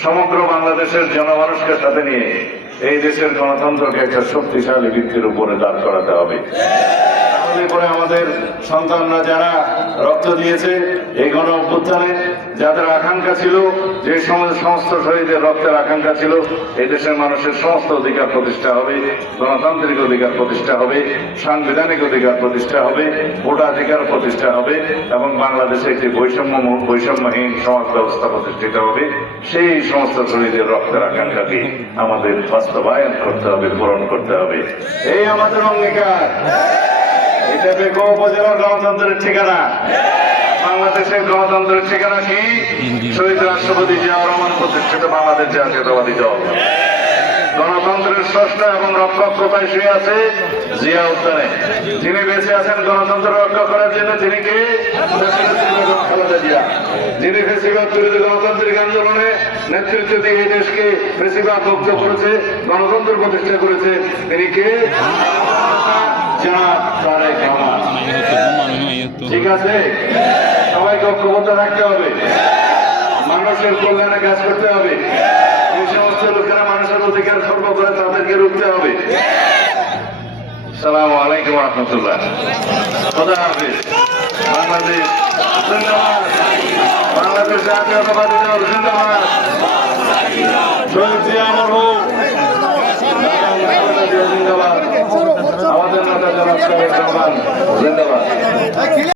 সমগ্র বাংলাদেশের জনমানুষকে সাথে নিয়ে এই দেশের গণতন্ত্রকে একটা শক্তিশালী ভিত্তির উপরে দাঁড় করাতে হবে। তাহলে পরে আমাদের সন্তানরা যারা রক্ত দিয়েছে এই গণ অভ্যুত্থানে, যাদের আকাঙ্ক্ষা ছিল, যে সমস্ত শহীদের রক্তের আকাঙ্ক্ষা ছিল, এই দেশের মানুষের সমস্ত অধিকার প্রতিষ্ঠা হবে, গণতান্ত্রিক অধিকার প্রতিষ্ঠা হবে, সাংবিধানিক অধিকার প্রতিষ্ঠা হবে, ভোটাধিকার প্রতিষ্ঠা হবে এবং বাংলাদেশে একটি বৈষম্যহীন সমাজ ব্যবস্থা প্রতিষ্ঠিত হবে। সেই সমস্ত শহীদের রক্তের আকাঙ্ক্ষাকে আমাদের বাস্তবায়ন করতে হবে, পূরণ করতে হবে। এই আমাদের অঙ্গীকার। এটা বেগম উপজেলার গণতন্ত্রের ঠিকানা। বাংলাদেশের গণতন্ত্রের ঠিকানা কি? শহীদ রাষ্ট্রপতি জিয়াউর রহমান প্রতিষ্ঠিত বাংলাদেশ জাতীয়তাবাদী দল। গণতন্ত্রের স্রষ্টা এবং রক্ষক কোথায় শুয়ে আছে? জিয়া উদ্যানে। যিনি বেঁচে আছেন গণতন্ত্র রক্ষা করার জন্য, তিনি কে? খালেদা জিয়া। যিনি ফেসিবাদ বিরোধী গণতান্ত্রিক আন্দোলনে নেতৃত্ব দিয়ে এই দেশকে ফেসিবাদ মুক্ত করেছে, গণতন্ত্র প্রতিষ্ঠা করেছে, তিনি কে? ঠিক আছে, সবাইকে ঐক্যবদ্ধ থাকতে হবে, মানুষের কল্যাণে কাজ করতে হবে। এই সমস্ত লোকেরা মানুষের অধিকার খর্ব করে, তাদেরকে রুখতে হবে। আসসালামু আলাইকুম রহমতুল্লাহ। খোদা হাফেজ। বাংলাদেশ জিন্দাবাদ। বাংলাদেশ জাতীয়তাবাদী দল জিন্দাবাদ। শহীদ জিয়া মরহুম জিন্দাবাদ। আমাদের নেতা জনাব তারেক রহমান জিন্দাবাদ।